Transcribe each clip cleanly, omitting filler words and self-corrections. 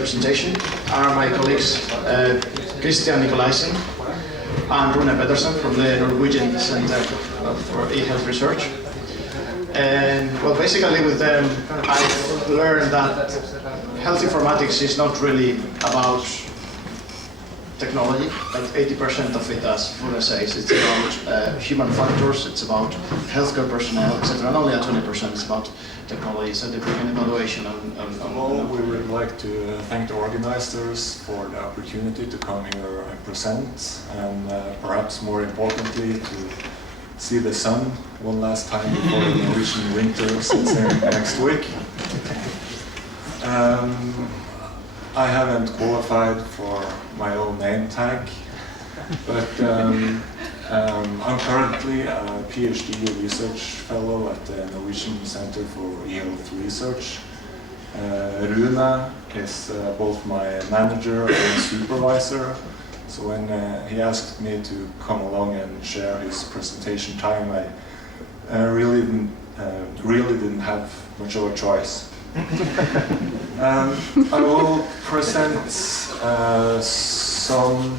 Presentation are my colleagues Kristian Malm and Rune Pedersen from the Norwegian Center for eHealth Research. And well, basically with them I've learned that health informatics is not really about technology, but 80% of it, as Rune says, it's about human factors, it's about healthcare personnel, etc. And only at 20% is about technology, scientific and evaluation. Well, we would like to thank the organizers for the opportunity to come here and present, and perhaps more importantly, to see the sun one last time before the Norwegian winter sets in next week. I haven't qualified for my own name tag, but I'm currently a PhD research fellow at the Norwegian Center for eHealth Research. Rune is both my manager and supervisor, so when he asked me to come along and share his presentation time, I really didn't have much of a choice. I will present some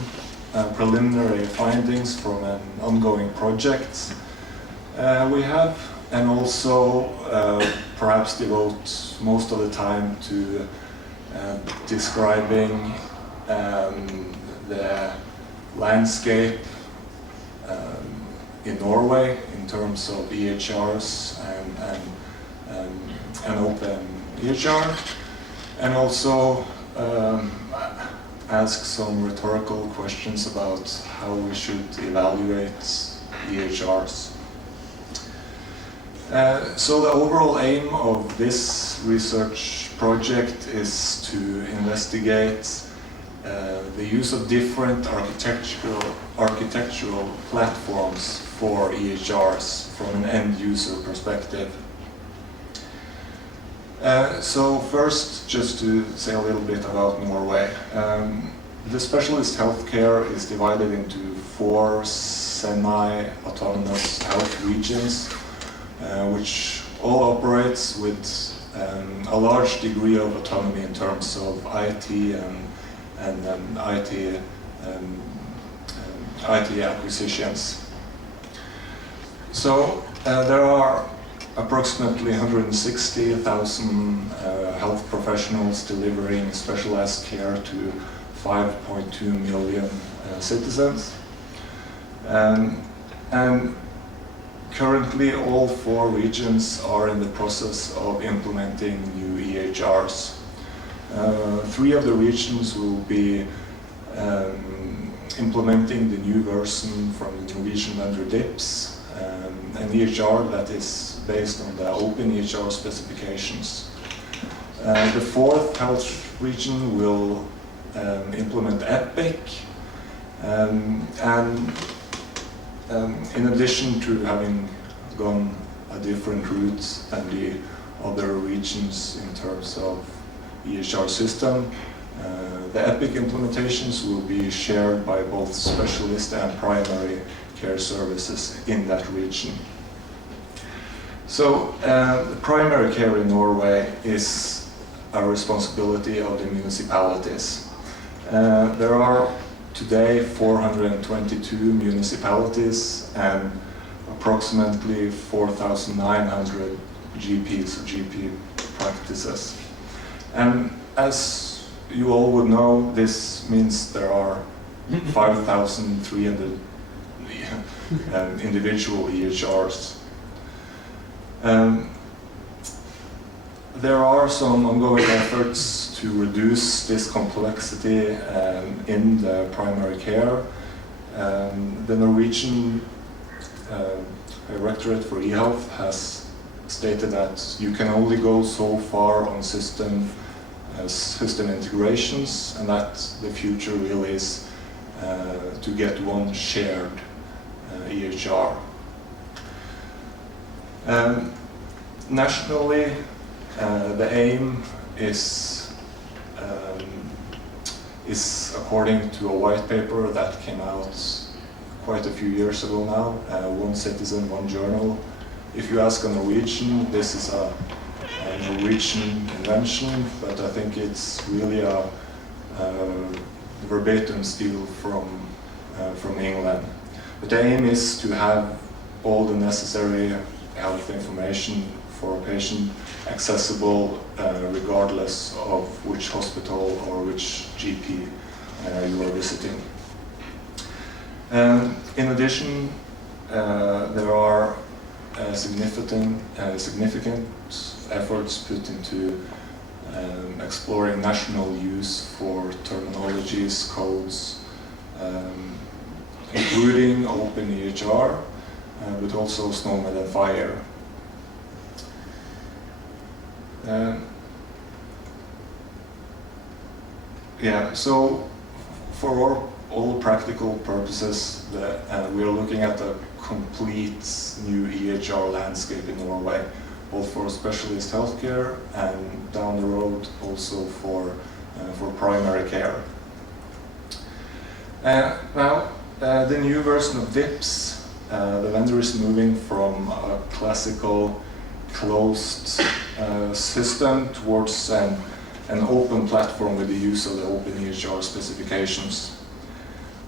preliminary findings from an ongoing project we have, and also perhaps devote most of the time to describing the landscape in Norway in terms of EHRs and OpenEHR, and also ask some rhetorical questions about how we should evaluate EHRs. So the overall aim of this research project is to investigate the use of different architectural platforms for EHRs from an end-user perspective. So first, just to say a little bit about Norway. The specialist healthcare is divided into 4 semi-autonomous health regions, which all operates with a large degree of autonomy in terms of IT and IT acquisitions. So there are approximately 160,000 health professionals delivering specialized care to 5.2 million citizens. And currently all 4 regions are in the process of implementing new EHRs. 3 of the regions will be implementing the new version from the Norwegian vendor DIPS, an EHR that is based on the OpenEHR specifications. The 4th health region will implement EPIC, and in addition to having gone a different route than the other regions in terms of EHR system, the EPIC implementations will be shared by both specialist and primary care services in that region. So the primary care in Norway is a responsibility of the municipalities. There are today 422 municipalities and approximately 4,900 GPs, or GP practices. And as you all would know, this means there are 5,300 individual EHRs. There are some ongoing efforts to reduce this complexity in the primary care. The Norwegian Directorate for eHealth has stated that you can only go so far on system integrations, and that the future really is to get one shared EHR. Nationally, the aim is according to a white paper that came out quite a few years ago now, One Citizen, One Journal. If you ask a Norwegian, this is a Norwegian invention, but I think it's really a verbatim steal from England. But the aim is to have all the necessary health information for a patient accessible regardless of which hospital or which GP you are visiting. In addition, there are significant efforts put into exploring national use for terminologies, codes, including OpenEHR, but also SNOMED and FHIR. Yeah, so for all practical purposes, we are looking at a complete new EHR landscape in Norway, both for specialist healthcare and down the road also for primary care. Now, the new version of VIPS, the vendor is moving from a classical closed system towards an open platform with the use of the OpenEHR specifications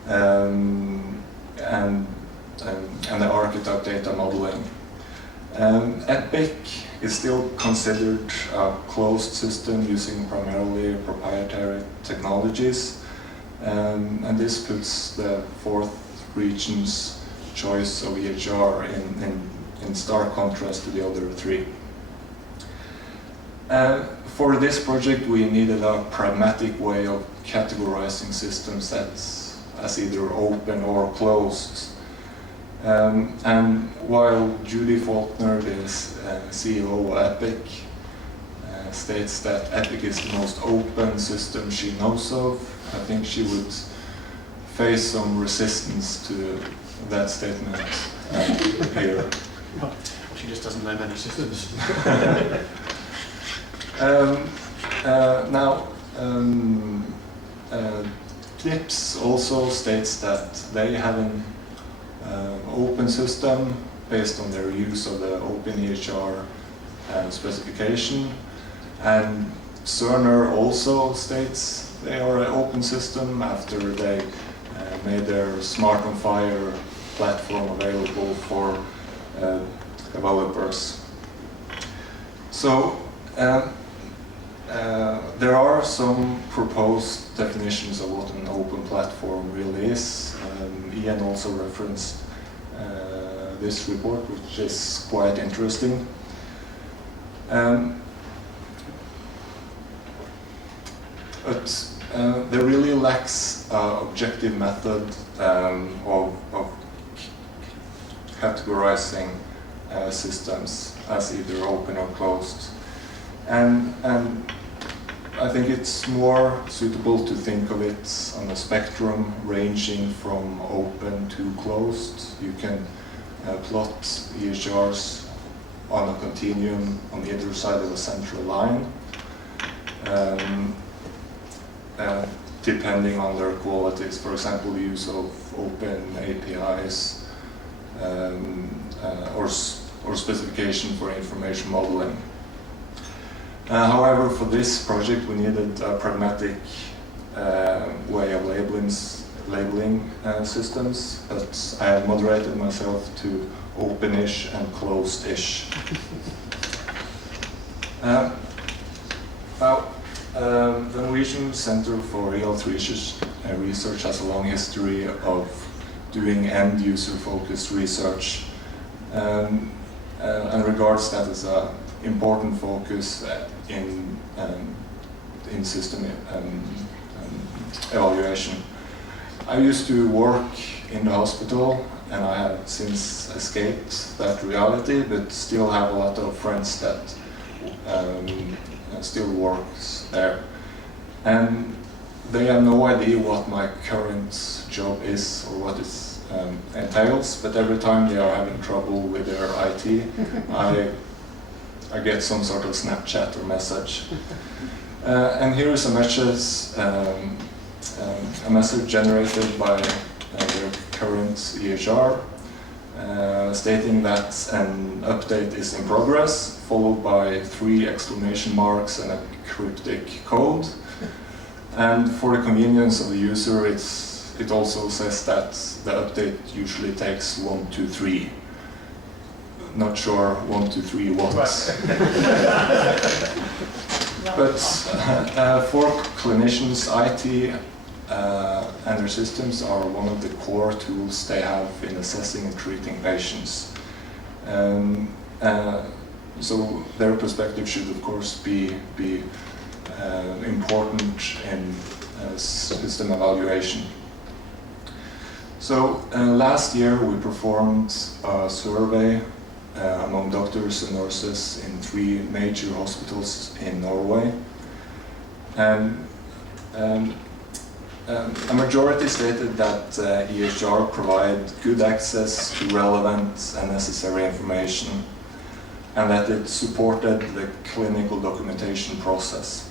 and the archetype data modeling. Epic is still considered a closed system using primarily proprietary technologies, and this puts the fourth region's choice of EHR in stark contrast to the other three. For this project, we needed a pragmatic way of categorizing systems as either open or closed. And while Judy Faulkner, the CEO of Epic, states that Epic is the most open system she knows of, I think she would face some resistance to that statement here. She just doesn't know many systems. TIPS also states that they have an open system based on their use of the OpenEHR specification, and Cerner also states they are an open system after they made their Smart on FHIR platform available for developers. So there are some proposed definitions of what an open platform really is. Ian also referenced this report, which is quite interesting. But there really lacks an objective method of categorizing systems as either open or closed. And I think it's more suitable to think of it on a spectrum ranging from open to closed. You can plot EHRs on a continuum on either side of a central line, depending on their qualities. For example, the use of open APIs or specification for information modeling. However, for this project, we needed a pragmatic way of labeling systems, but I have moderated myself to open-ish and closed-ish. Now, the Norwegian Center for Health Research has a long history of doing end-user focused research and regards that as an important focus in system evaluation. I used to work in the hospital, and I have since escaped that reality, but still have a lot of friends that still works there. And they have no idea what my current job is or what it entails, but every time they are having trouble with their IT, I get some sort of Snapchat or message. And here is a message generated by their current EHR, stating that an update is in progress followed by 3 exclamation marks and a cryptic code. And for the convenience of the user, it also says that the update usually takes 1, 2, 3. Not sure 1, 2, 3 what. But for clinicians, IT and their systems are one of the core tools they have in assessing and treating patients. So their perspective should of course be important in system evaluation. So last year we performed a survey among doctors and nurses in 3 major hospitals in Norway, and a majority stated that EHR provide good access to relevant and necessary information, and that it supported the clinical documentation process.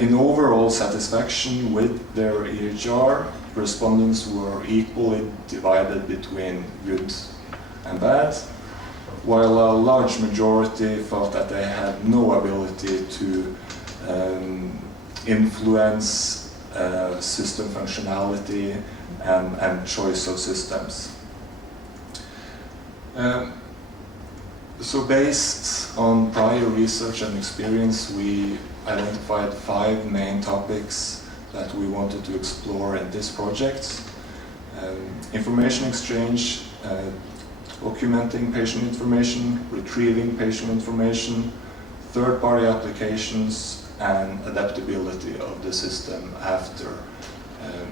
In overall satisfaction with their EHR, respondents were equally divided between good and bad, while a large majority felt that they had no ability to influence system functionality and choice of systems. So based on prior research and experience, we identified 5 main topics that we wanted to explore in this project. Information exchange, documenting patient information, retrieving patient information, third-party applications, and adaptability of the system after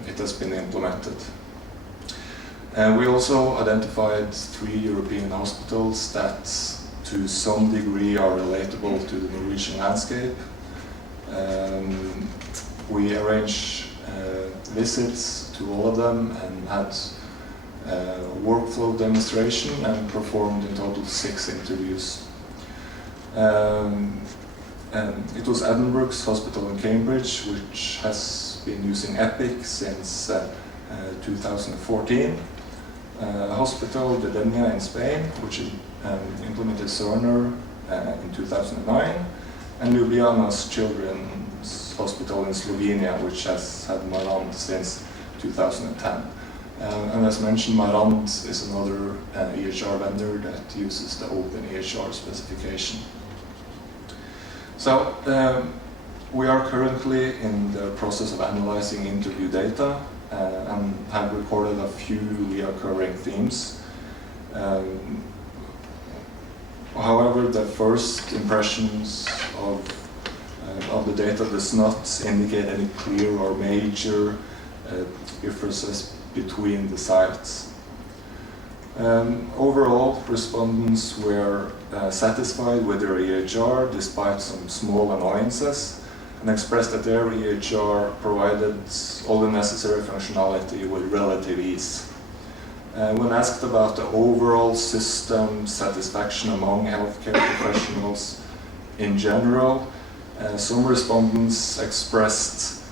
it has been implemented. And we also identified 3 European hospitals that to some degree are relatable to the Norwegian landscape. We arranged visits to all of them and had workflow demonstration and performed in total 6 interviews. It was Edinburgh's hospital in Cambridge, which has been using Epic since 2014. Hospital de Denia in Spain, which implemented Cerner in 2009, and Ljubljana's Children's Hospital in Slovenia, which has had Marand since 2010. And as mentioned, Marand is another EHR vendor that uses the OpenEHR specification. So we are currently in the process of analyzing interview data and have recorded a few recurring themes. However, the first impressions of the data does not indicate any clear or major differences between the sites. Overall, respondents were satisfied with their EHR despite some small annoyances, and expressed that their EHR provided all the necessary functionality with relative ease. When asked about the overall system satisfaction among healthcare professionals in general, some respondents expressed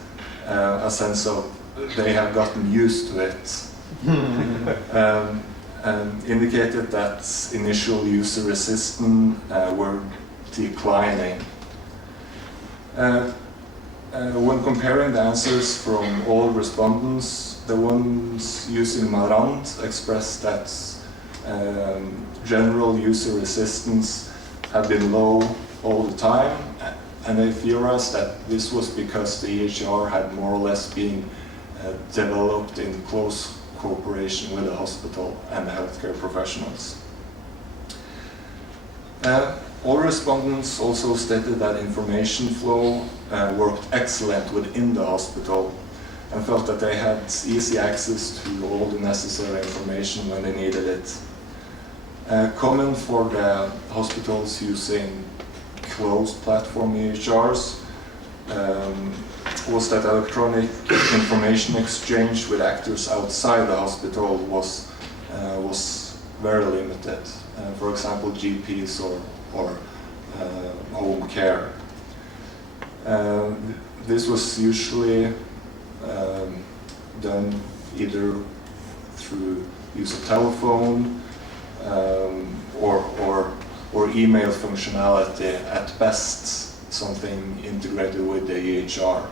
a sense of they have gotten used to it. And indicated that initial user resistance were declining. When comparing the answers from all respondents, the ones using Marand expressed that general user resistance had been low all the time, and they theorized that this was because the EHR had more or less been developed in close cooperation with the hospital and the healthcare professionals. All respondents also stated that information flow worked excellent within the hospital and felt that they had easy access to all the necessary information when they needed it. Common for the hospitals using closed platform EHRs was that electronic information exchange with actors outside the hospital was very limited. For example, GPs or home care. This was usually done either through use of telephone or or email functionality, at best something integrated with the EHR.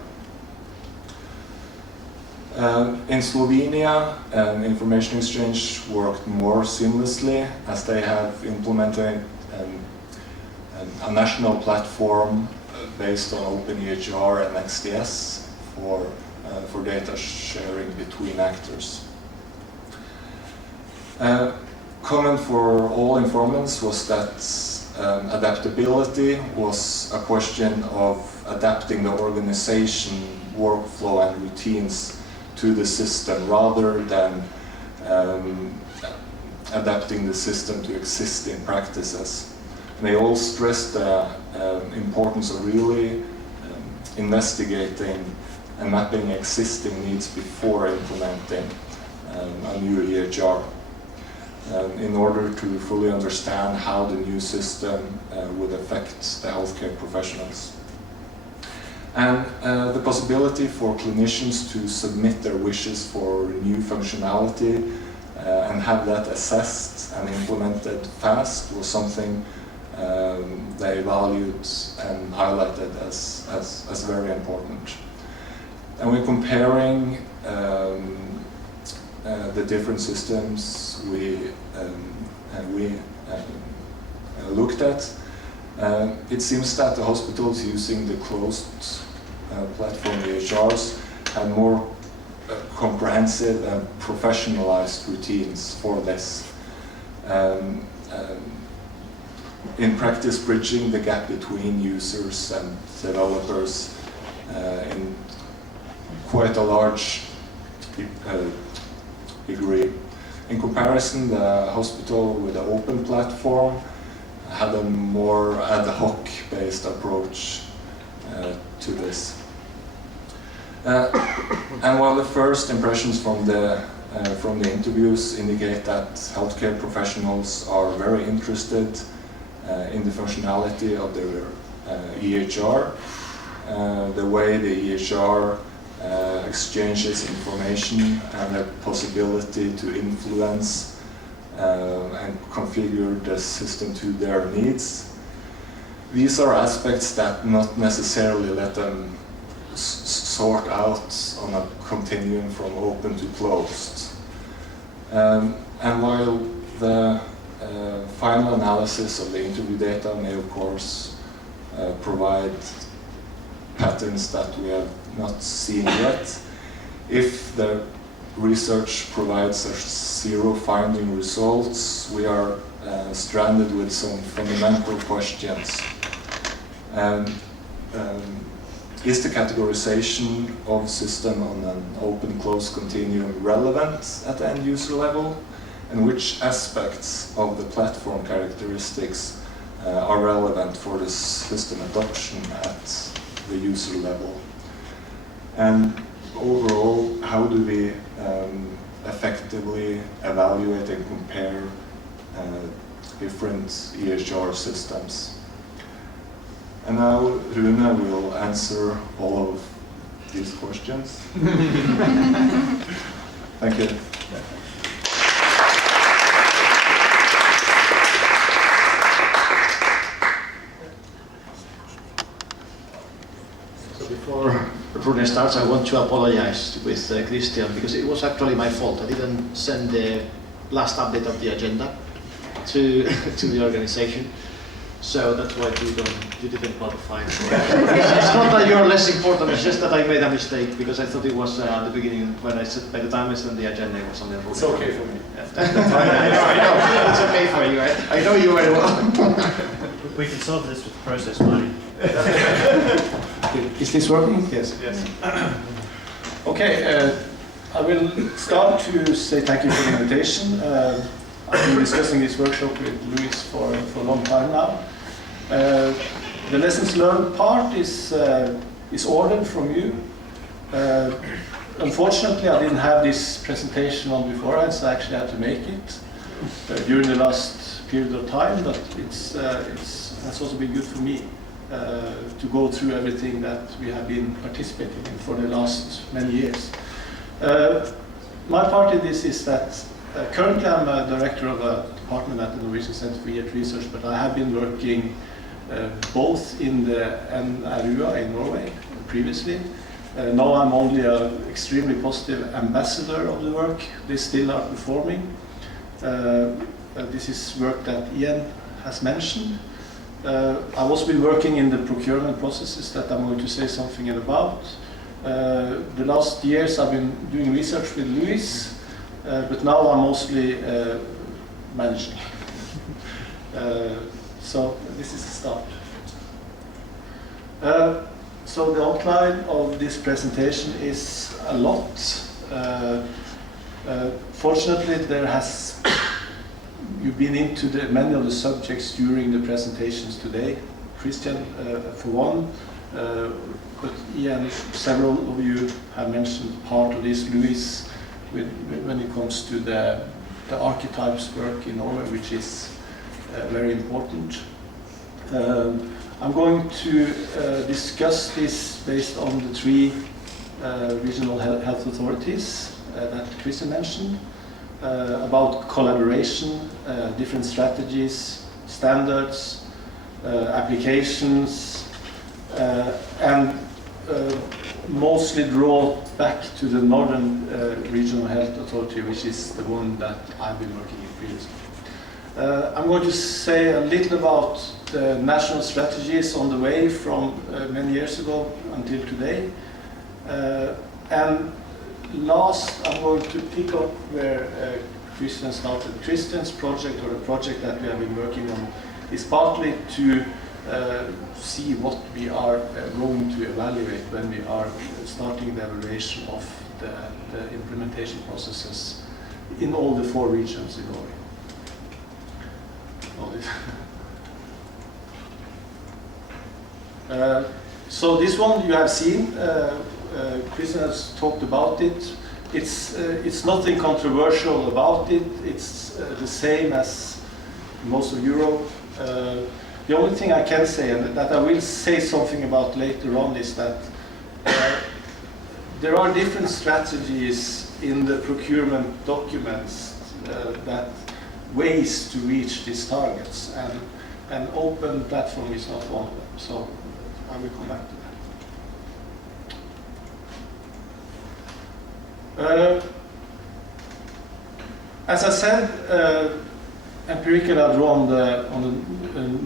In Slovenia, information exchange worked more seamlessly, as they have implemented a national platform based on OpenEHR and XDS for data sharing between actors. Common for all informants was that adaptability was a question of adapting the organization, workflow and routines to the system rather than adapting the system to existing practices. And they all stressed the importance of really investigating and mapping existing needs before implementing a new EHR in order to fully understand how the new system would affect the healthcare professionals. And the possibility for clinicians to submit their wishes for new functionality and have that assessed and implemented fast was something they valued and highlighted as very important. And we're comparing the different systems we looked at. It seems that the hospitals using the closed platform EHRs had more comprehensive and professionalized routines for this. In practice, bridging the gap between users and developers in quite a large degree. In comparison, the hospital with the open platform had a more ad hoc based approach to this. And while the first impressions from the interviews indicate that healthcare professionals are very interested in the functionality of their EHR, the way the EHR exchanges information and the possibility to influence and configure the system to their needs. These are aspects that not necessarily let them sort out on a continuum from open to closed. And while the final analysis of the interview data may of course provide patterns that we have not seen yet, if the research provides us zero finding results, we are stranded with some fundamental questions. Is the categorization of system on an open-close continuum relevant at the end-user level? And which aspects of the platform characteristics are relevant for the system adoption at the user level? And overall, how do we effectively evaluate and compare different EHR systems? And now Rune will answer all of these questions. Thank you. So before Rune starts, I want to apologize with Kristian, because it was actually my fault. I didn't send the last update of the agenda to the organization. So that's why you didn't notify me. It's not that you're less important, it's just that I made a mistake, because I thought it was at the beginning, when I said, by the time I sent the agenda, it was on the road. It's okay for me. Yeah, that's fine. I know. It's okay for you. I know you very well. We can solve this with process mining. Is this working? Yes. Yes. Okay, I will start to say thank you for the invitation. I've been discussing this workshop with Luis for a long time now. The lessons learned part is ordered from you. Unfortunately, I didn't have this presentation on beforehand, so I actually had to make it during the last period of time. But that's also been good for me to go through everything that we have been participating in for the last many years. My part in this is that currently I'm a director of a department at the Norwegian Center for EHR Research, but I have been working both in the NRUA in Norway previously. Now I'm only an extremely positive ambassador of the work they still are performing. This is work that Ian has mentioned. I've also been working in the procurement processes that I'm going to say something about. The last years I've been doing research with Louis, but now I'm mostly managing. So this is a start. So the outline of this presentation is a lot. Fortunately, you've been into many of the subjects during the presentations today. Kristian, for one, but Ian, several of you have mentioned part of this. Louis, when it comes to the archetypes work in Norway, which is very important. I'm going to discuss this based on the three regional health authorities that Kristian mentioned, about collaboration, different strategies, standards, applications, and mostly draw back to the Northern Regional Health Authority, which is the one that I've been working in previously. I'm going to say a little about the national strategies on the way from many years ago until today. And last, I'm going to pick up where Kristian started. Kristian's project, or the project that we have been working on, is partly to see what we are going to evaluate when we are starting the evaluation of the implementation processes in all the 4 regions in Norway. So this one you have seen, Kristian has talked about it. It's nothing controversial about it. It's the same as most of Europe. The only thing I can say, and that I will say something about later on, is that there are different strategies in the procurement documents that ways to reach these targets, and an open platform is not one of them. So I will come back to that. As I said, empirically I draw on the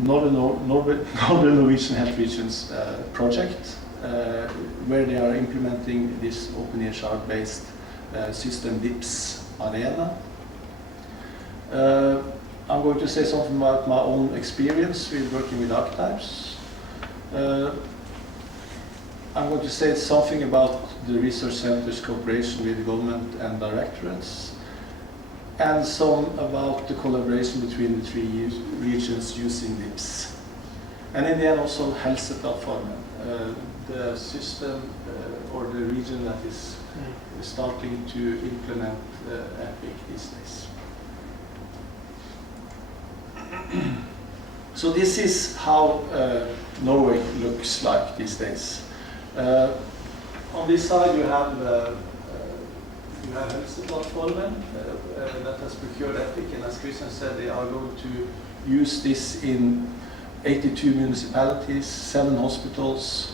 Northern Norwegian Health Regions project, where they are implementing this OpenEHR-based system DIPS Arena. I'm going to say something about my own experience with working with archetypes. I'm going to say something about the research center's cooperation with the government and directorates, and some about the collaboration between the 3 regions using DIPS. And in the end also Helseplattformen, the system or the region that is starting to implement EPIC these days. So this is how Norway looks like these days. On this side you have Helseplattformen that has procured EPIC, and as Kristian said, they are going to use this in 82 municipalities, 7 hospitals,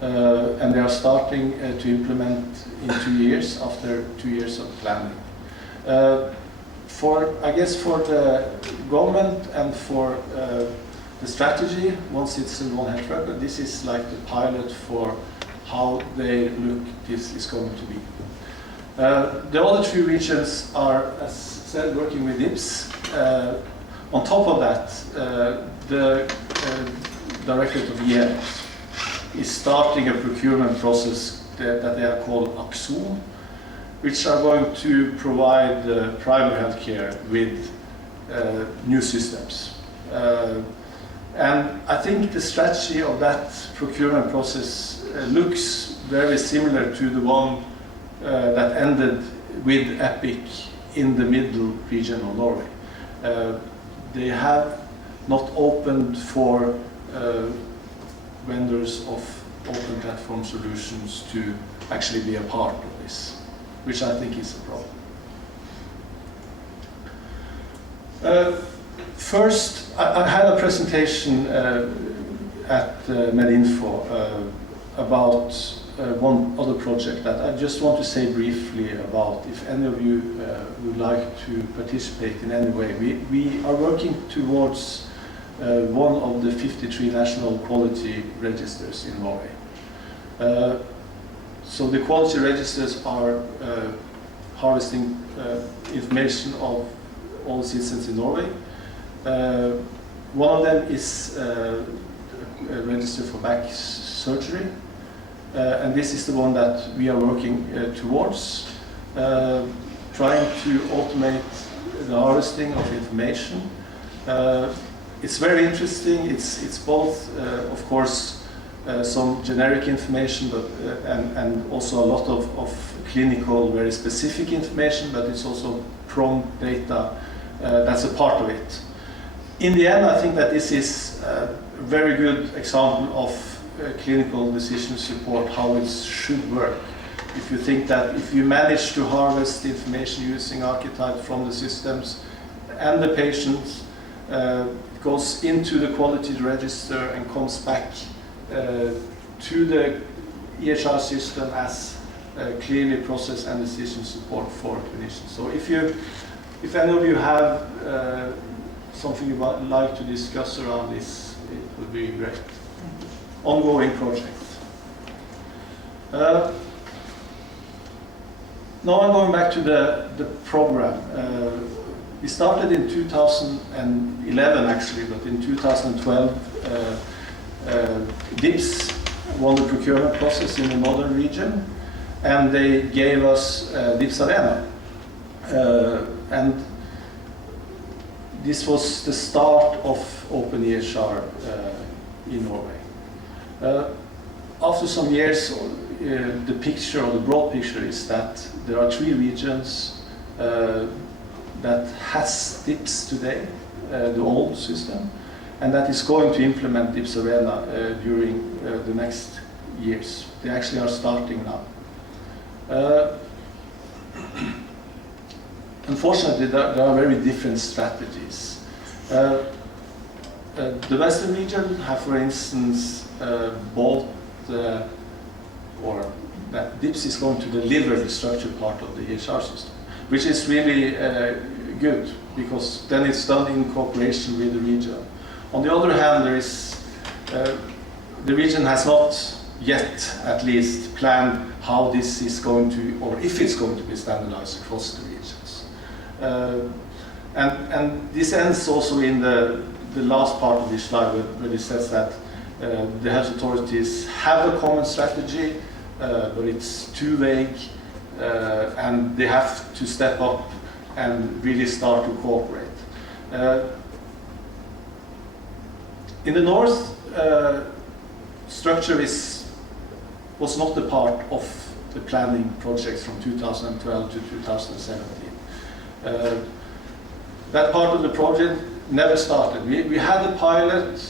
and they are starting to implement in 2 years after 2 years of planning. I guess for the government and for the strategy, once it's in one health record, this is like the pilot for how they look this is going to be. The other 2 regions are, as said, working with DIPS. On top of that, the Directorate of EHRs is starting a procurement process that they are called AXON, which are going to provide primary healthcare with new systems. And I think the strategy of that procurement process looks very similar to the one that ended with EPIC in the middle region of Norway. They have not opened for vendors of open platform solutions to actually be a part of this, which I think is a First, I had a presentation at MedInfo about one other project that I just want to say briefly about, if any of you would like to participate in any way. We are working towards one of the 53 national quality registers in Norway. So the quality registers are harvesting information of all citizens in Norway. One of them is a register for back surgery, and this is the one that we are working towards, trying to automate the harvesting of information. It's very interesting. It's both, of course, some generic information, but and also a lot of clinical, very specific information, but it's also prompt data that's a part of it. In the end, I think that this is a very good example of clinical decision support, how it should work. If you think that if you manage to harvest the information using archetype from the systems and the patient goes into the quality register and comes back to the EHR system as clearly process and decision support for clinicians. So if any of you have something you would like to discuss around this, it would be great. Ongoing project. Now I'm going back to the program. We started in 2011 actually, but in 2012 DIPS won the procurement process in the northern region, and they gave us DIPS Arena. And this was the start of OpenEHR in Norway. After some years, the picture, or the broad picture, is that there are 3 regions that has DIPS today, the old system, and that is going to implement DIPS Arena during the next years. They actually are starting now. Unfortunately, there are very different strategies. The Western region have, for instance, both or that DIPS is going to deliver the structured part of the EHR system, which is really good, because then it's done in cooperation with the region. On the other hand, there is the region has not yet, at least, planned how this is going to, or if it's going to be standardized across the regions. And this ends also in the last part of this slide, where it says that the health authorities have a common strategy, but it's too vague, and they have to step up and really start to cooperate. In the north, structure was not a part of the planning projects from 2012 to 2017. That part of the project never started. We had a pilot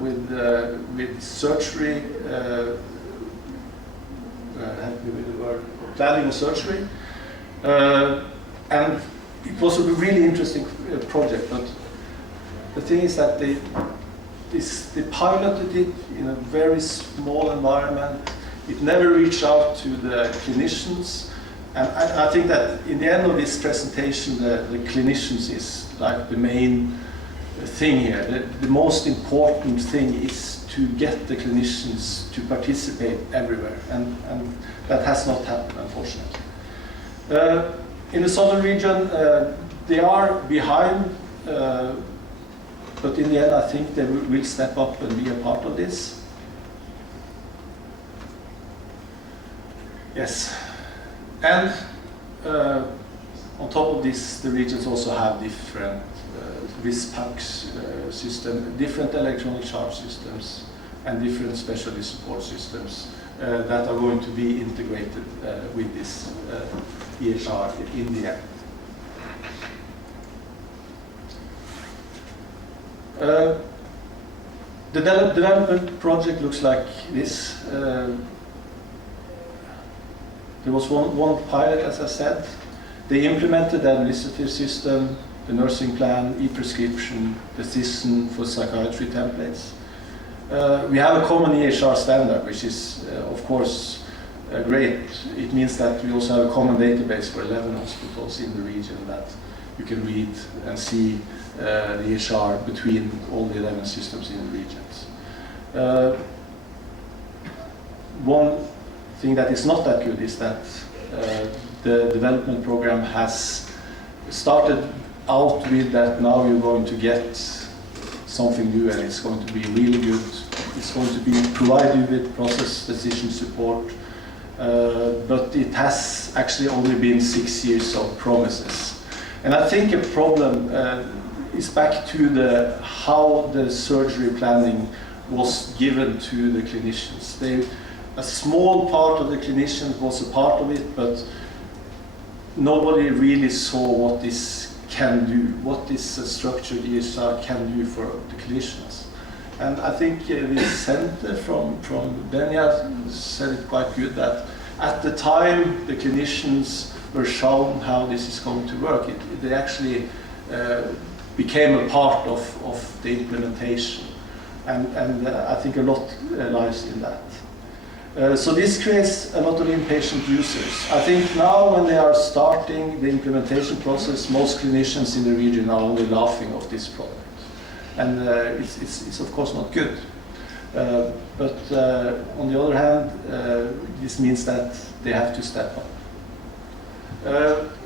with surgery, help me with the word, planning of surgery, and it was a really interesting project. But the thing is that they piloted it in a very small environment. It never reached out to the clinicians. And I think that in the end of this presentation, the clinicians is like the main thing here. The most important thing is to get the clinicians to participate everywhere, and that has not happened, unfortunately. In the southern region, they are behind, but in the end, I think they will step up and be a part of this. Yes. And on top of this, the regions also have different risk packs system, different electronic charge systems, and different specialist support systems that are going to be integrated with this EHR in the end. The development project looks like this. There was one pilot, as I said. They implemented the administrative system the nursing plan, e-prescription, decision for psychiatry templates. We have a common EHR standard, which is, of course, great. It means that we also have a common database for 11 hospitals in the region that you can read and see the EHR between all the 11 systems in the regions. One thing that is not that good is that the development program has started out with that now you're going to get something new and it's going to be really good. It's going to be provided with process decision support, but it has actually only been 6 years of promises. And I think a problem is back to how the surgery planning was given to the clinicians. A small part of the clinicians was a part of it, but nobody really saw what this can do, what this structured EHR can do for the clinicians. And I think the center from Benja said it quite good, that at the time the clinicians were shown how this is going to work, they actually became a part of the implementation. And I think a lot lies in that. So this creates a lot of impatient users. I think now when they are starting the implementation process, most clinicians in the region are only laughing of this product. And it's of course not good. But on the other hand, this means that they have to step up.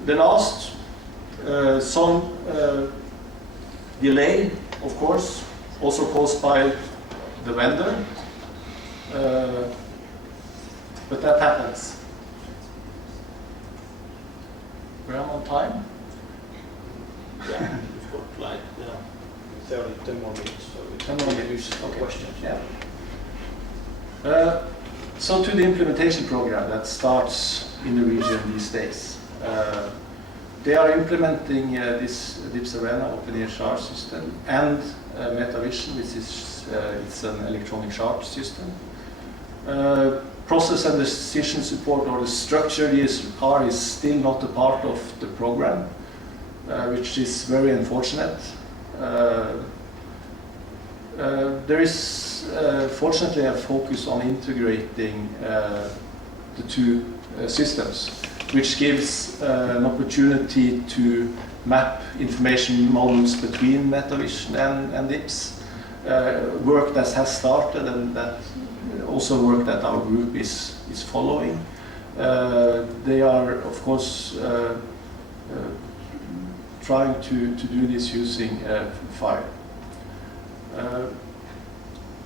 The last, some delay, of course, also caused by the vendor. But that happens. We're on time? Yeah, we've got like 10 more minutes. So 10 more minutes. Okay. Questions. Yeah. So to the implementation program that starts in the region these days. They are implementing this DIPS Arena OpenEHR system and MetaVision, which is it's an electronic chart system. Process and decision support, or the structured EHR, is still not a part of the program, which is very unfortunate. There is fortunately a focus on integrating the two systems, which gives an opportunity to map information models between MetaVision and DIPS. Work that has started and that also work that our group is following. They are, of course, trying to do this using FHIR.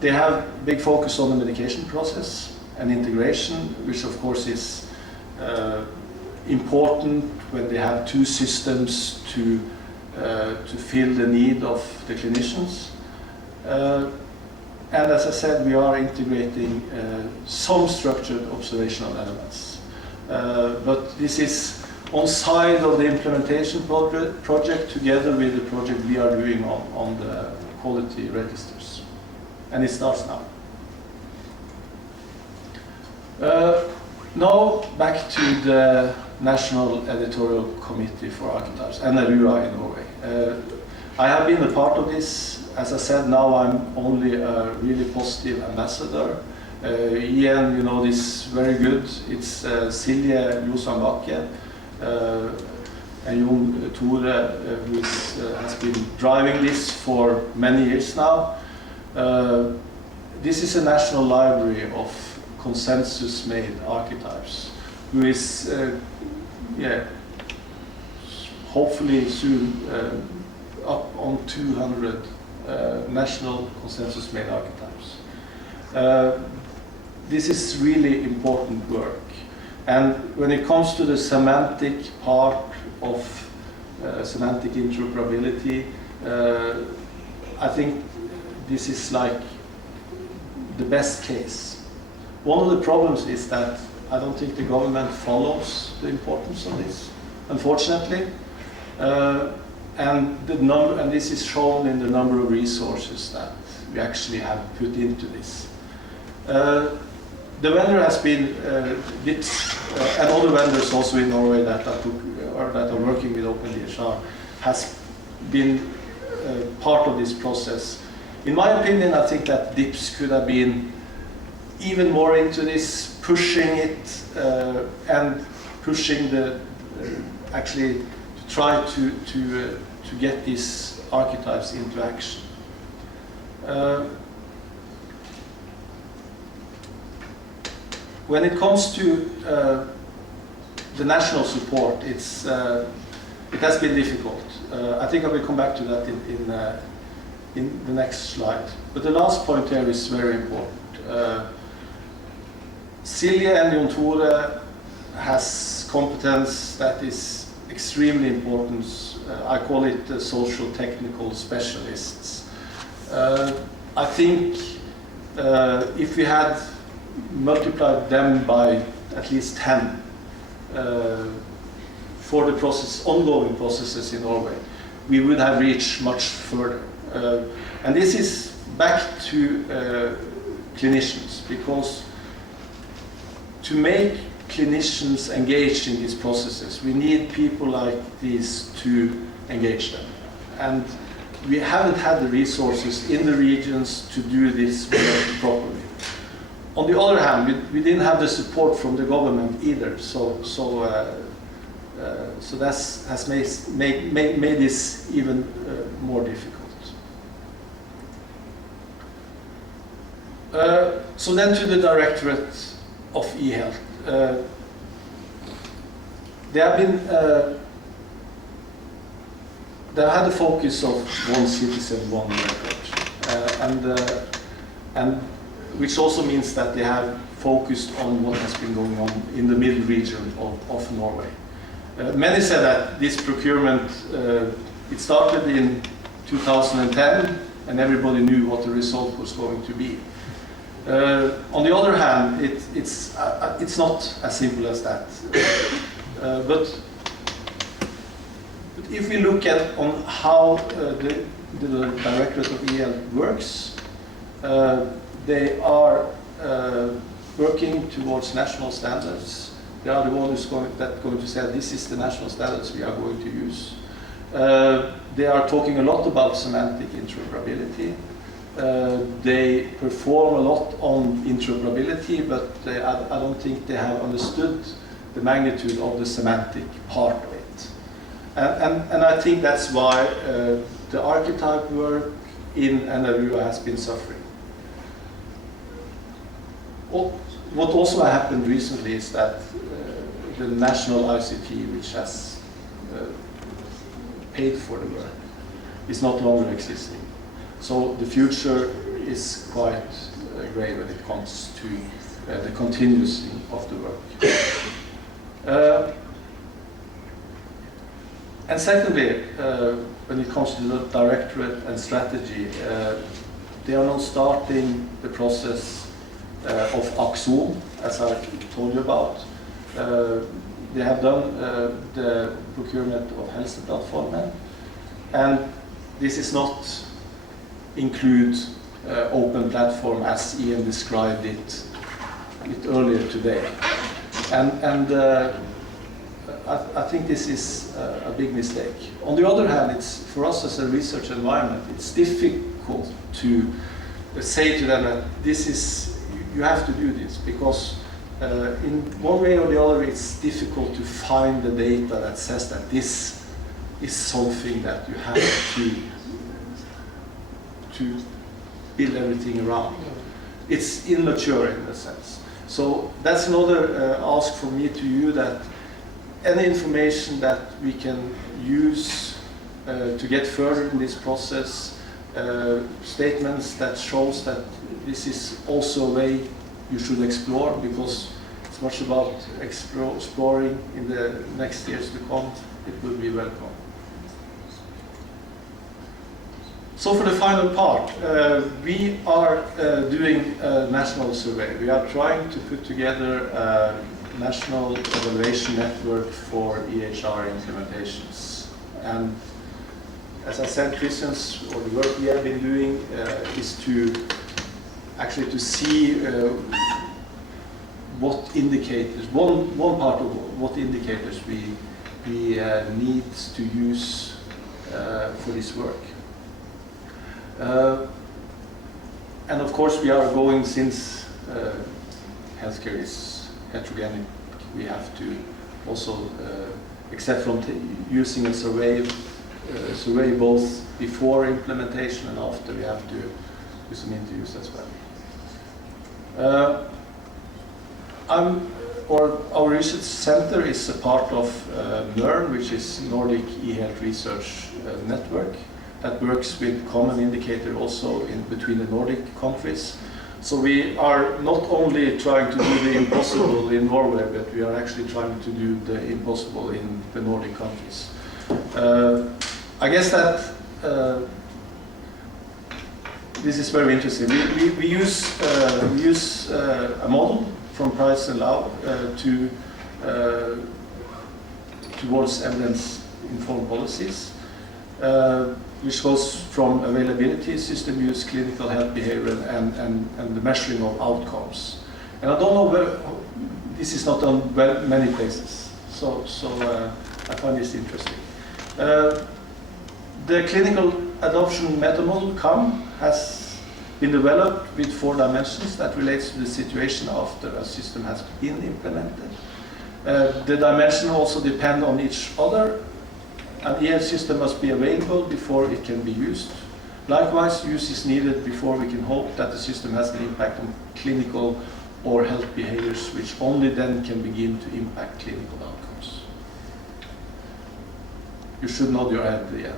They have big focus on the medication process and integration, which of course is important when they have two systems to fill the need of the clinicians. And as I said, we are integrating some structured observational elements. But this is on side of the implementation project together with the project we are doing on the quality registers. And it starts now. Now back to the National Editorial Committee for Archetypes, NRUA in Norway. I have been a part of this. As I said, now I'm only a really positive ambassador. Ian, you know this very good. It's Silje Josan Bakke and Jon Tore, who has been driving this for many years now. This is a national library of consensus-made archetypes, who is, hopefully soon up on 200 national consensus-made archetypes. This is really important work. And when it comes to the semantic part of semantic interoperability, I think this is like the best case. One of the problems is that I don't think the government follows the importance of this, unfortunately. And this is shown in the number of resources that we actually have put into this. The vendor has been DIPS and other vendors also in Norway that are working with OpenEHR has been part of this process. In my opinion, I think that DIPS could have been even more into this, pushing it and pushing the actually to try to get these archetypes into action. When it comes to the national support, it has been difficult. I think I will come back to that in the next slide. But the last point here is very important. Silje and Jon Tore has competence that is extremely important. I call it the social technical specialists. I think if we had multiplied them by at least 10 for the ongoing processes in Norway, we would have reached much further. And this is back to clinicians, because to make clinicians engaged in these processes, we need people like these to engage them. And we haven't had the resources in the regions to do this properly. On the other hand, we didn't have the support from the government either, so that has made this even more difficult. So then to the Directorate of eHealth. They've had a focus of one citizen, one record, and which also means that they have focused on what has been going on in the middle region of Norway. Many say that this procurement, it started in 2010, and everybody knew what the result was going to be. On the other hand, it's not as simple as that. But if we look at on how the Directorate of eHealth works, they are working towards national standards. They are the ones going to say this is the national standards we are going to use. They are talking a lot about semantic interoperability. They perform a lot on interoperability, but I don't think they have understood the magnitude of the semantic part of it. And I think that's why the archetype work in NRU has been suffering. What also happened recently is that the national ICT, which has paid for the work, is not longer existing. So the future is quite grey when it comes to the continuity of the work. And secondly, when it comes to the Directorate and strategy, they are now starting the process of Axon, as I told you about. They have done the procurement of Helseplattformen, and this is not include open platform as Ian described it earlier today. And I think this is a big mistake. On the other hand, it's for us as a research environment, it's difficult to say to them that this is, you have to do this, because in one way or the other it's difficult to find the data that says that this is something that you have to build everything around. It's immature in a sense. So that's another ask from me to you, that any information that we can use to get further in this process, statements that shows that this is also a way you should explore, because it's much about exploring in the next years to come, it will be welcome. So for the final part, we are doing a national survey. We are trying to put together a national evaluation network for EHR implementations. And as I said, Kristian's, or the work we have been doing is to actually to see what indicators, one part of what indicators we need to use for this work. And of course we are going, since healthcare is heterogenic, we have to also, except from using a survey both before implementation and after, we have to do some interviews as well. Our research center is a part of NERN, which is Nordic eHealth Research Network, that works with common indicator also in between the Nordic countries. So we are not only trying to do the impossible in Norway, but we are actually trying to do the impossible in the Nordic countries. I guess that this is very interesting. We use a model from Price and Lau towards evidence-informed policies, which goes from availability, system use, clinical health behavior, and the measuring of outcomes. And I don't know where, this is not done many places, so I find this interesting. The clinical adoption meta model, CAM, has been developed with 4 dimensions that relates to the situation after a system has been implemented. The dimensions also depend on each other. An EHR system must be available before it can be used. Likewise, use is needed before we can hope that the system has an impact on clinical or health behaviors, which only then can begin to impact clinical outcomes. You should nod your head, yeah.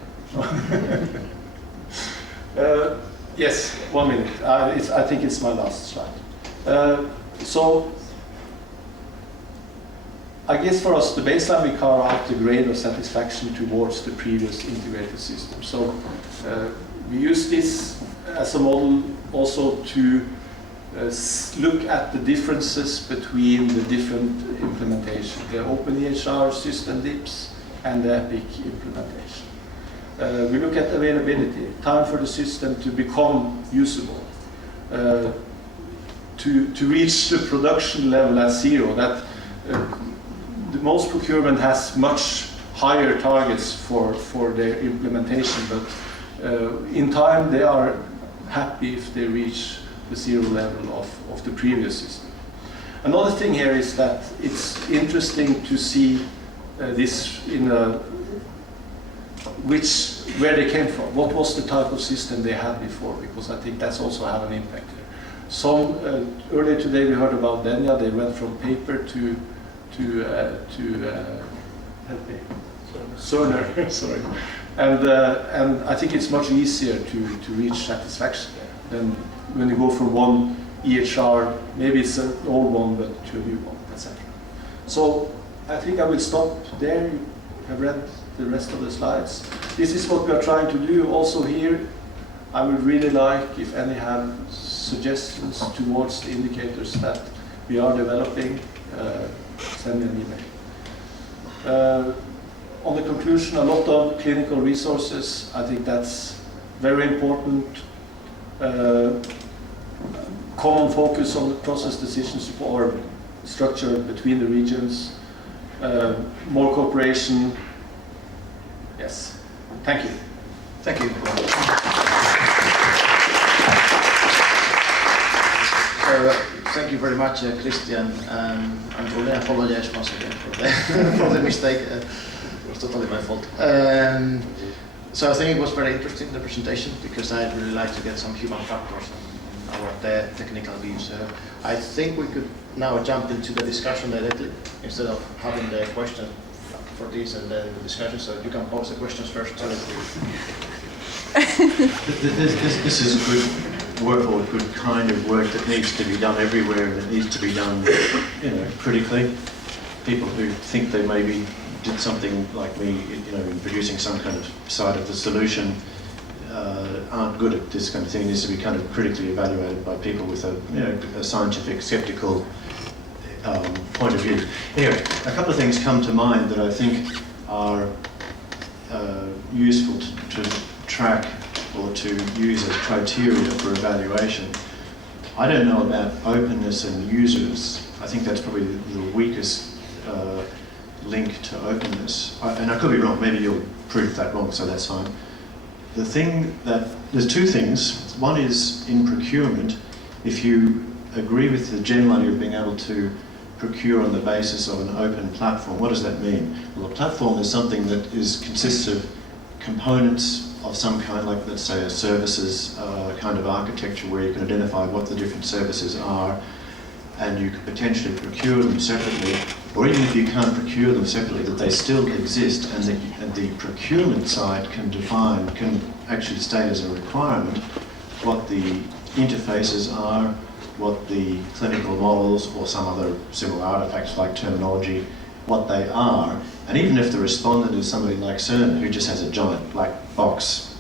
Yes, 1 minute. I think it's my last slide. So, I guess for us, the baseline, we carve out the grade of satisfaction towards the previous integrated system. So we use this as a model also to look at the differences between the different implementations, the OpenEHR system DIPS and the EPIC implementation. We look at availability, time for the system to become usable, to reach the production level at 0. That the most procurement has much higher targets for their implementation, but in time they are happy if they reach the 0 level of the previous system. Another thing here is that it's interesting to see this in where they came from. What was the type of system they had before? Because I think that's also have an impact here. Some earlier today we heard about Denia. They went from paper to Cerner, sorry, and I think it's much easier to reach satisfaction there than when you go from one EHR, maybe it's an old one, but to a new one, etc. So I think I will stop there. You have read the rest of the slides. This is what we are trying to do. Also here, I would really like if any have suggestions towards the indicators that we are developing. Send me an email. On the conclusion, a lot of clinical resources, I think that's very important. Common focus on the process decision support structure between the regions, more cooperation. Yes, thank you. Thank you. Thank you very much, Kristian and Rune. I apologize once again for the mistake. It was totally my fault. So I think it was very interesting, the presentation, because I'd really like to get some human factors on our technical views. I think we could now jump into the discussion directly, instead of having the question for this and then the discussion. So you can pose the questions first. This is a good work, or good kind of work that needs to be done everywhere, and it needs to be done, critically. People who think they maybe did something like me, in producing some kind of side of the solution, aren't good at this kind of thing. It needs to be kind of critically evaluated by people with a scientific, skeptical point of view. Anyway, a couple of things come to mind that I think are useful to track or to use as criteria for evaluation. I don't know about openness and users. I think that's probably the weakest link to openness, and I could be wrong, maybe you'll prove that wrong, so that's fine. The thing that, there's two things. One is in procurement, if you agree with the general idea of being able to procure on the basis of an open platform, what does that mean? Well, a platform is something that consists of components of some kind, like let's say a services kind of architecture where you can identify what the different services are, and you could potentially procure them separately, or even if you can't procure them separately, that they still exist, and the procurement side can actually state as a requirement what the interfaces are, what the clinical models or some other similar artifacts like terminology, what they are. And even if the respondent is somebody like Cerner, who just has a giant black box,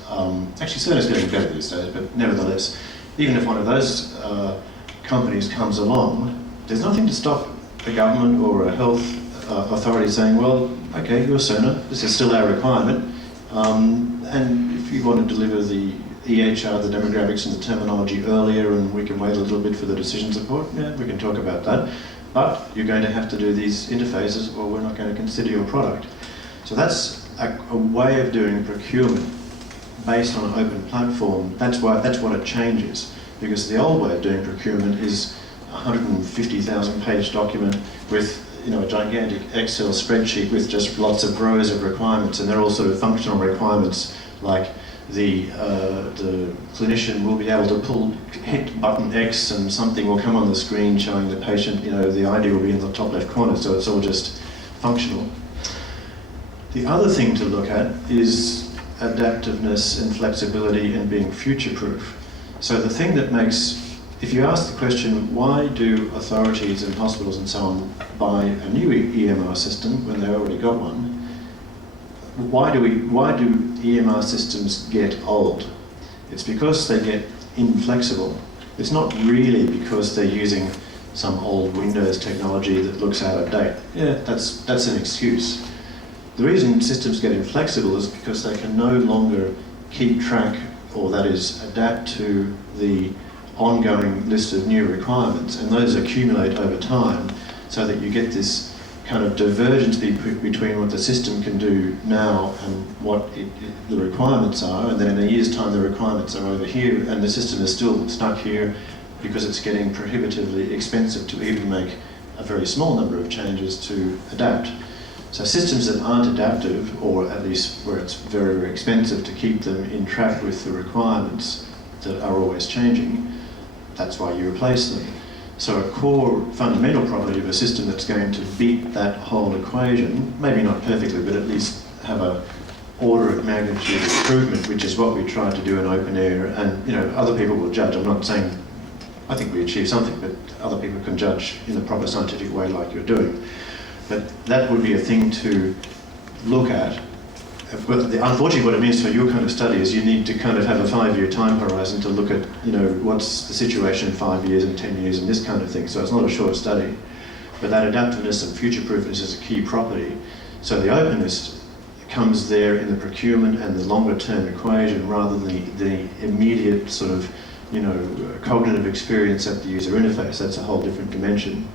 actually Cerner's getting better these days, but nevertheless, even if one of those companies comes along, there's nothing to stop the government or a health authority saying, well, okay, you're Cerner, this is still our requirement, and if you want to deliver the EHR, the demographics and the terminology earlier, and we can wait a little bit for the decision support, yeah, we can talk about that. But you're going to have to do these interfaces or we're not going to consider your product. So that's a way of doing procurement based on an open platform. That's what it changes, because the old way of doing procurement is a 150,000 page document with a gigantic Excel spreadsheet with just lots of rows of requirements, and they're all sort of functional requirements, like the clinician will be able to hit button X and something will come on the screen showing the patient, the ID will be in the top left corner, so it's all just functional. The other thing to look at is adaptiveness and flexibility and being future-proof. So the thing that makes, if you ask the question, why do authorities and hospitals and so on buy a new EMR system when they already got one? Why do EMR systems get old? It's because they get inflexible. It's not really because they're using some old Windows technology that looks out of date. Yeah, that's an excuse. The reason systems get inflexible is because they can no longer keep track, or that is, adapt to the ongoing list of new requirements, and those accumulate over time, so that you get this kind of divergence between what the system can do now and what the requirements are, and then in a year's time the requirements are over here and the system is still stuck here because it's getting prohibitively expensive to even make a very small number of changes to adapt. So systems that aren't adaptive, or at least where it's very, very expensive to keep them in track with the requirements that are always changing, that's why you replace them. So a core fundamental property of a system that's going to beat that whole equation, maybe not perfectly, but at least have a order of magnitude improvement, which is what we try to do in OpenEHR, and other people will judge. I'm not saying I think we achieve something, but other people can judge in a proper scientific way like you're doing. But that would be a thing to look at. But unfortunately what it means for your kind of study is you need to kind of have a 5-year time horizon to look at, what's the situation in 5 years and 10 years and this kind of thing. So it's not a short study. But that adaptiveness and future-proofness is a key property. So the openness comes there in the procurement and the longer-term equation rather than the immediate sort of, cognitive experience at the user interface. That's a whole different dimension.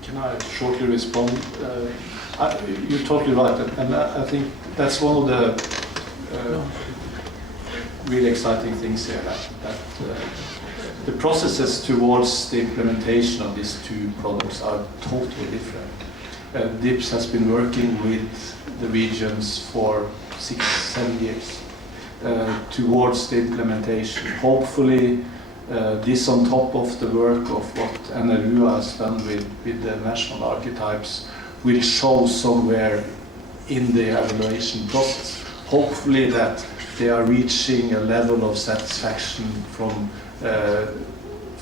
Can I shortly respond? You're totally right, and I think that's one of the really exciting things here, that the processes towards the implementation of these two products are totally different. DIPS has been working with the regions for 6-7 years towards the implementation. Hopefully, this on top of the work of what NLU has done with the national archetypes will show somewhere in the evaluation process. Hopefully that they are reaching a level of satisfaction from the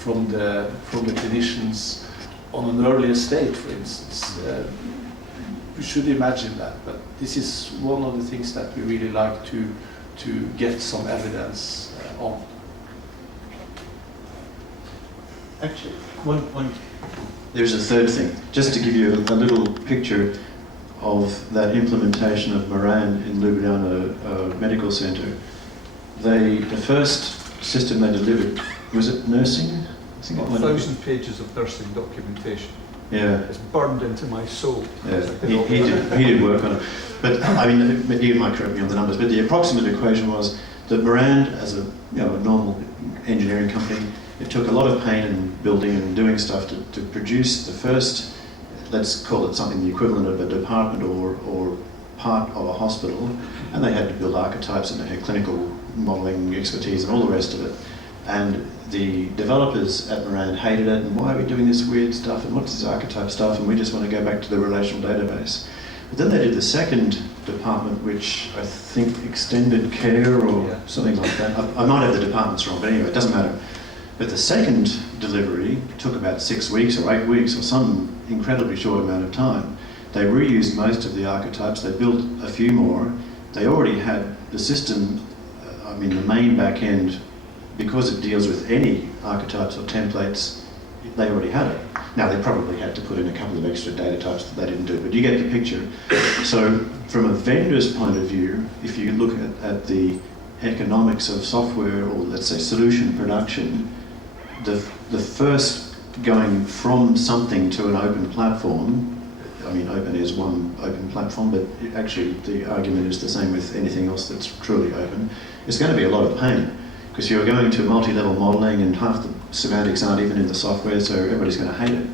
clinicians on an earlier stage, for instance. We should imagine that, but this is one of the things that we really like to get some evidence on. Actually, there's a third thing. Just to give you a little picture of that implementation of Moran in Ljubljana Medical Center. The first system they delivered, was it nursing? I think about 1,000 pages of nursing documentation. Yeah. It's burned into my soul. Yeah, he did work on it. But I mean, you might correct me on the numbers, but the approximate equation was that Morand, as a normal engineering company, it took a lot of pain and building and doing stuff to produce the first, let's call it something the equivalent of a department or part of a hospital, and they had to build archetypes and they had clinical modelling expertise and all the rest of it. And the developers at Morand hated it, and why are we doing this weird stuff, and what's this archetype stuff, and we just want to go back to the relational database. But then they did the second department, which I think extended care or something like that. I might have the departments wrong, but anyway, it doesn't matter. But the second delivery took about 6 weeks or 8 weeks or some incredibly short amount of time. They reused most of the archetypes, they built a few more. They already had the system, I mean the main back end, because it deals with any archetypes or templates, they already had it. Now they probably had to put in a couple of extra data types that they didn't do, but you get the picture. So from a vendor's point of view, if you look at the economics of software, or let's say solution production, the first going from something to an open platform, I mean open is one open platform, but actually the argument is the same with anything else that's truly open, it's going to be a lot of pain. Because you're going to multi-level modelling and half the semantics aren't even in the software, so everybody's going to hate it.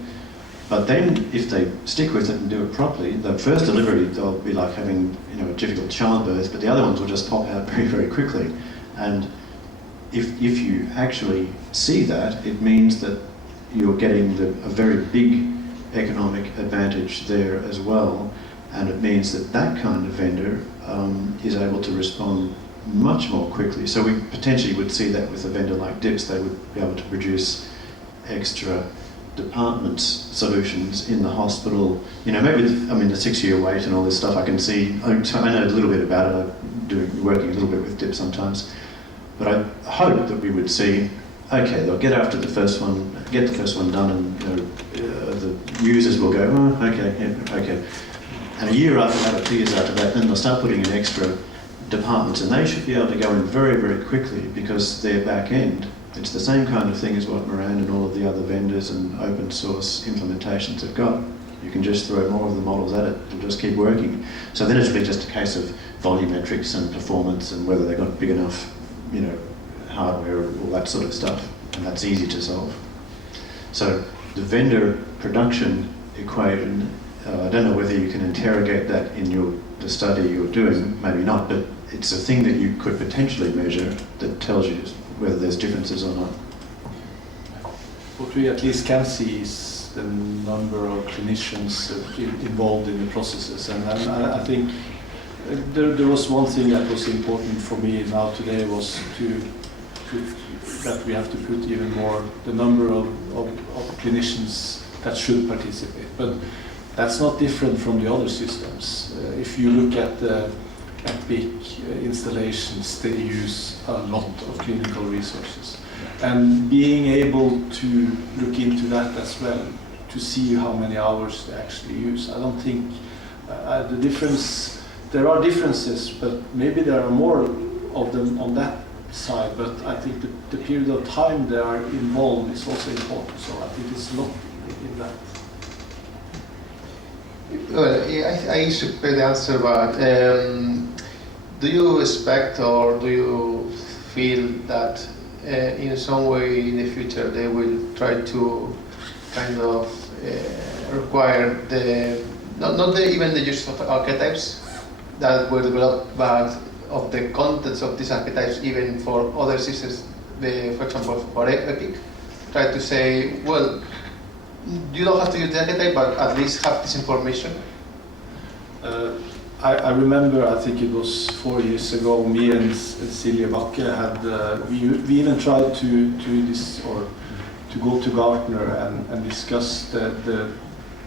But then if they stick with it and do it properly, the first delivery they'll be like having a difficult childbirth, but the other ones will just pop out very, very quickly. And if you actually see that, it means that you're getting a very big economic advantage there as well, and it means that that kind of vendor is able to respond much more quickly. So we potentially would see that with a vendor like DIPS. They would be able to produce extra departments solutions in the hospital. Maybe the 6-year wait and all this stuff I can see. I know a little bit about it. I'm working a little bit with DIPS sometimes. But I hope that we would see, okay, they'll get after the first one, get the first one done, and the users will go, oh, okay, yeah, okay. And a year after that, or 2 years after that, then they'll start putting in extra departments, and they should be able to go in very, very quickly because their back end, it's the same kind of thing as what Morand and all of the other vendors and open source implementations have got. You can just throw more of the models at it, it'll just keep working. So then it's really just a case of volumetrics and performance and whether they've got big enough, hardware, all that sort of stuff, and that's easy to solve. So the vendor production equation, I don't know whether you can interrogate that in the study you're doing, maybe not, but it's a thing that you could potentially measure that tells you whether there's differences or not. What we at least can see is the number of clinicians involved in the processes, and I think there was one thing that was important for me now today was that we have to put even more the number of clinicians that should participate. But that's not different from the other systems. If you look at the Epic installations, they use a lot of clinical resources. And being able to look into that as well, to see how many hours they actually use. I don't think the difference, there are differences, but maybe there are more of them on that side, but I think the period of time they are involved is also important, so I think it's a lot in that. Well, I suspect the answer, but do you expect or do you feel that in some way in the future they will try to kind of require even the use of archetypes that were developed, but of the contents of these archetypes even for other systems, for example for Epic, try to say, well, you don't have to use the archetype, but at least have this information? I remember, I think it was 4 years ago, me and Silje Bakke had, we even tried to go to Gartner and discuss the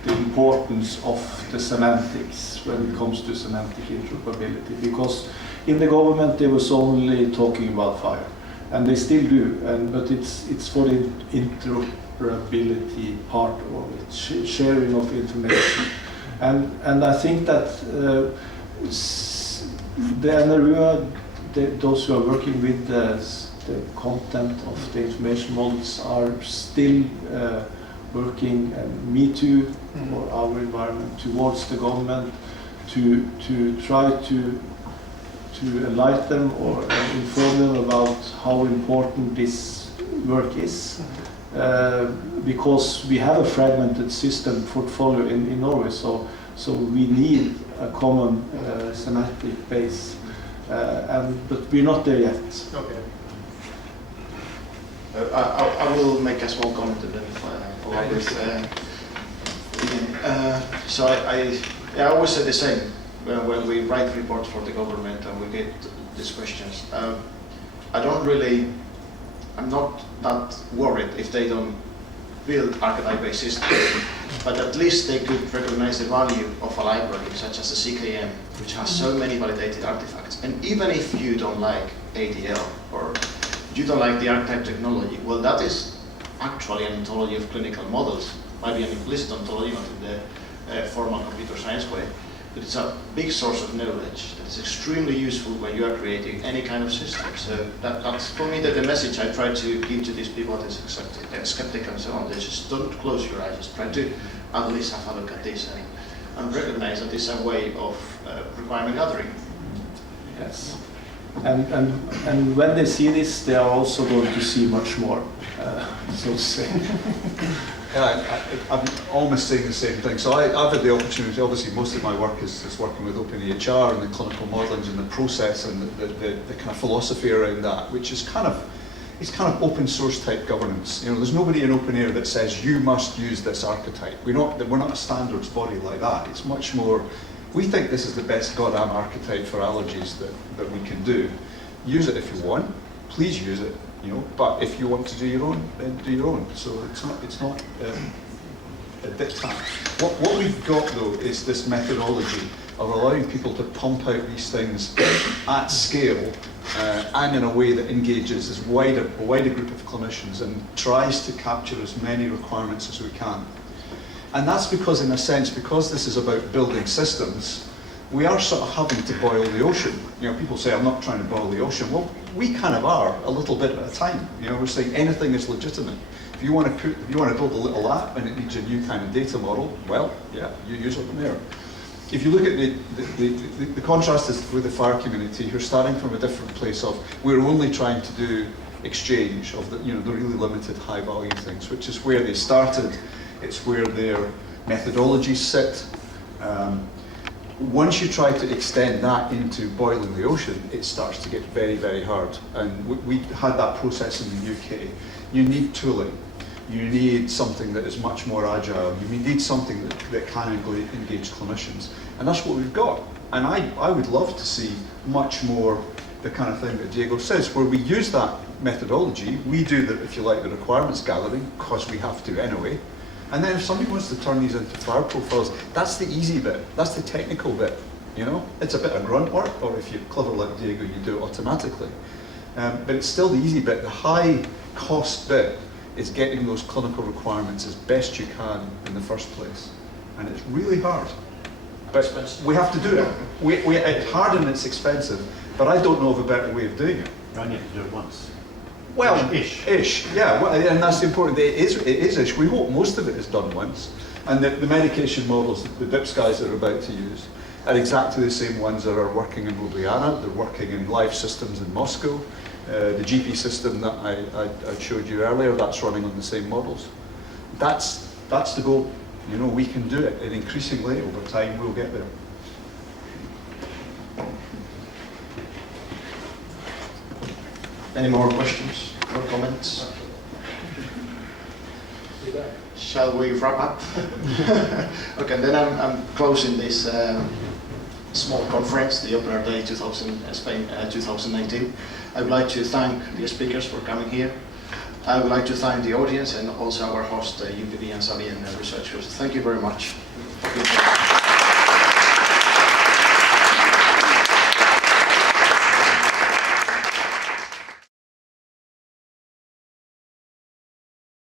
importance of the semantics when it comes to semantic interoperability, because in the government they was only talking about fire, and they still do, but it's for the interoperability part of it, sharing of information. And I think that the NRU, those who are working with the content of the information models are still working, and me too, or our environment, towards the government to try to enlighten them or inform them about how important this work is. Because we have a fragmented system portfolio in Norway, so we need a common semantic base, but we're not there yet. Okay. I will make a small comment and then along with. So I always say the same when we write reports for the government and we get these questions. I'm not that worried if they don't build archetype-based systems, but at least they could recognize the value of a library such as the CKM, which has so many validated artifacts. And even if you don't like ADL or you don't like the archetype technology, well, that is actually an ontology of clinical models. Might be an implicit ontology, not in the formal computer science way, but it's a big source of knowledge that is extremely useful when you are creating any kind of system. So that's for me the message I try to give to these people that is skeptic and so on. They just don't close your eyes, just try to at least have a look at this and recognize that it's a way of requirement gathering. Yes. And when they see this, they are also going to see much more, so to say. Yeah, I'm almost saying the same thing. So I've had the opportunity, obviously most of my work is working with OpenEHR and the clinical modelling and the process and the kind of philosophy around that, which is kind of open source type governance. You know, there's nobody in OpenEHR that says you must use this archetype. We're not a standards body like that. It's much more, we think this is the best goddamn archetype for allergies that we can do. Use it if you want, please use it. You know, but if you want to do your own, then do your own. So it's not a diktat. What we've got though is this methodology of allowing people to pump out these things at scale and in a way that engages a wider group of clinicians and tries to capture as many requirements as we can. And that's because, in a sense, because this is about building systems, we are sort of having to boil the ocean. You know, people say, I'm not trying to boil the ocean. Well, we kind of are, a little bit at a time. You know, we're saying anything is legitimate. If you want to build a little app and it needs a new kind of data model, well, yeah, you use OpenEHR. If you look at the contrast is with the FAR community, you're starting from a different place of, we're only trying to do exchange of the really limited high value things, which is where they started. It's where their methodologies sit. Once you try to extend that into boiling the ocean, it starts to get very, very hard. And we had that process in the UK. You need tooling. You need something that is much more agile. You need something that can engage clinicians. And that's what we've got. And I would love to see much more the kind of thing that Diego says, where we use that methodology. We do, if you like, the requirements gathering, because we have to anyway. And then if somebody wants to turn these into FAR profiles, that's the easy bit. That's the technical bit. You know, it's a bit of grunt work, or if you're clever like Diego, you do it automatically. But it's still the easy bit. The high cost bit is getting those clinical requirements as best you can in the first place. And it's really hard. But we have to do it. It's hard and it's expensive, but I don't know of a better way of doing it. You only have to do it once. Well, ish. Yeah, well, and that's the important thing. It is ish. We hope most of it is done once. And the medication models that the DIPS guys are about to use are exactly the same ones that are working in Ljubljana. They're working in live systems in Moscow. The GP system that I showed you earlier, that's running on the same models. That's the goal. You know, we can do it, and increasingly over time we'll get there. Any more questions or comments? Shall we wrap up? Okay, then I'm closing this small conference, the OpenEHR Day Spain 2019. I would like to thank the speakers for coming here. I would like to thank the audience and also our host, UPV and Savi and researchers. Thank you very much.